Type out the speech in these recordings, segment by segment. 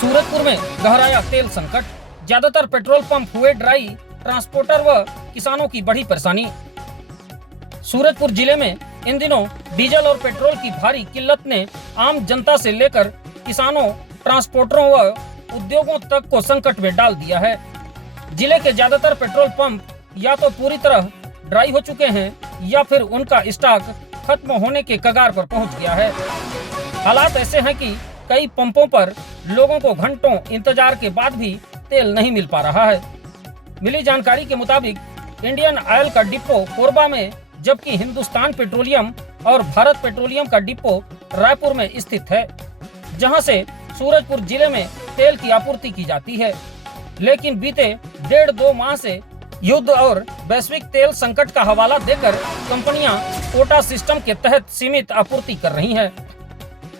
सूरजपुर में गहराया तेल संकट, ज्यादातर पेट्रोल पंप हुए ड्राई, ट्रांसपोर्टर व किसानों की बड़ी परेशानी। सूरजपुर जिले में इन दिनों डीजल और पेट्रोल की भारी किल्लत ने आम जनता से लेकर किसानों, ट्रांसपोर्टरों व उद्योगों तक को संकट में डाल दिया है। जिले के ज्यादातर पेट्रोल पंप या तो पूरी तरह ड्राई हो चुके हैं या फिर उनका स्टॉक खत्म होने के कगार पर पहुंच गया है। हालात ऐसे हैं कि कई पंपों पर लोगों को घंटों इंतजार के बाद भी तेल नहीं मिल पा रहा है। मिली जानकारी के मुताबिक इंडियन ऑयल का डिपो कोरबा में, जबकि हिंदुस्तान पेट्रोलियम और भारत पेट्रोलियम का डिपो रायपुर में स्थित है, जहां से सूरजपुर जिले में तेल की आपूर्ति की जाती है। लेकिन बीते 1.5-2 माह से युद्ध और वैश्विक तेल संकट का हवाला देकर कंपनियां कोटा सिस्टम के तहत सीमित आपूर्ति कर रही हैं।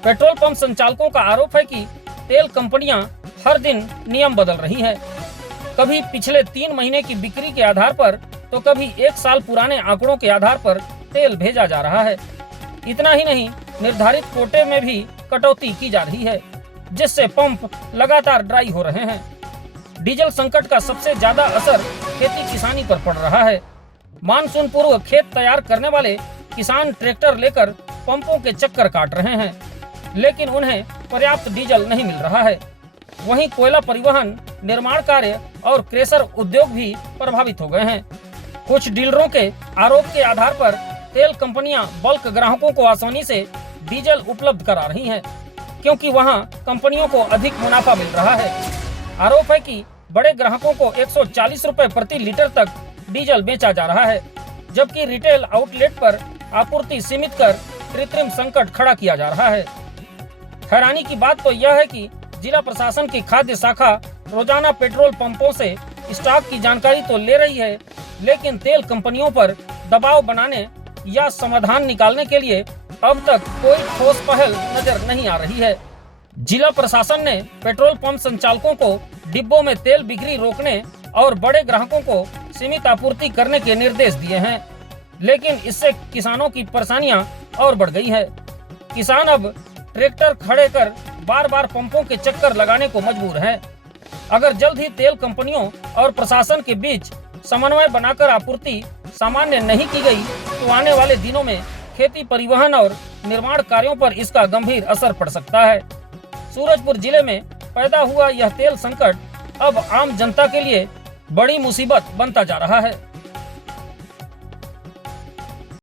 पेट्रोल पंप संचालकों का आरोप है कि तेल कंपनियां हर दिन नियम बदल रही हैं। कभी पिछले 3 महीने की बिक्री के आधार पर तो कभी 1 साल पुराने आंकड़ों के आधार पर तेल भेजा जा रहा है। इतना ही नहीं, निर्धारित कोटे में भी कटौती की जा रही है, जिससे पंप लगातार ड्राई हो रहे हैं। डीजल संकट का सबसे ज्यादा असर खेती किसानी पर पड़ रहा है। मानसून पूर्व खेत तैयार करने वाले किसान ट्रैक्टर लेकर पंपों के चक्कर काट रहे हैं, लेकिन उन्हें पर्याप्त डीजल नहीं मिल रहा है। वहीं कोयला परिवहन, निर्माण कार्य और क्रेशर उद्योग भी प्रभावित हो गए हैं। कुछ डीलरों के आरोप के आधार पर तेल कंपनियां बल्क ग्राहकों को आसानी से डीजल उपलब्ध करा रही हैं, क्योंकि वहां कंपनियों को अधिक मुनाफा मिल रहा है। आरोप है कि बड़े ग्राहकों को 140 रुपए प्रति लीटर तक डीजल बेचा जा रहा है, जबकि रिटेल आउटलेट पर आपूर्ति सीमित कर कृत्रिम संकट खड़ा किया जा रहा है। हैरानी की बात तो यह है कि जिला प्रशासन की खाद्य शाखा रोजाना पेट्रोल पंपों से स्टॉक की जानकारी तो ले रही है, लेकिन तेल कंपनियों पर दबाव बनाने या समाधान निकालने के लिए अब तक कोई ठोस पहल नजर नहीं आ रही है। जिला प्रशासन ने पेट्रोल पंप संचालकों को डिब्बों में तेल बिक्री रोकने और बड़े ग्राहकों को सीमित आपूर्ति करने के निर्देश दिए हैं, लेकिन इससे किसानों की परेशानियां और बढ़ गई है। किसान अब ट्रैक्टर खड़े कर बार बार पंपों के चक्कर लगाने को मजबूर हैं। अगर जल्द ही तेल कंपनियों और प्रशासन के बीच समन्वय बनाकर आपूर्ति सामान्य नहीं की गई, तो आने वाले दिनों में खेती, परिवहन और निर्माण कार्यों पर इसका गंभीर असर पड़ सकता है। सूरजपुर जिले में पैदा हुआ यह तेल संकट अब आम जनता के लिए बड़ी मुसीबत बनता जा रहा है।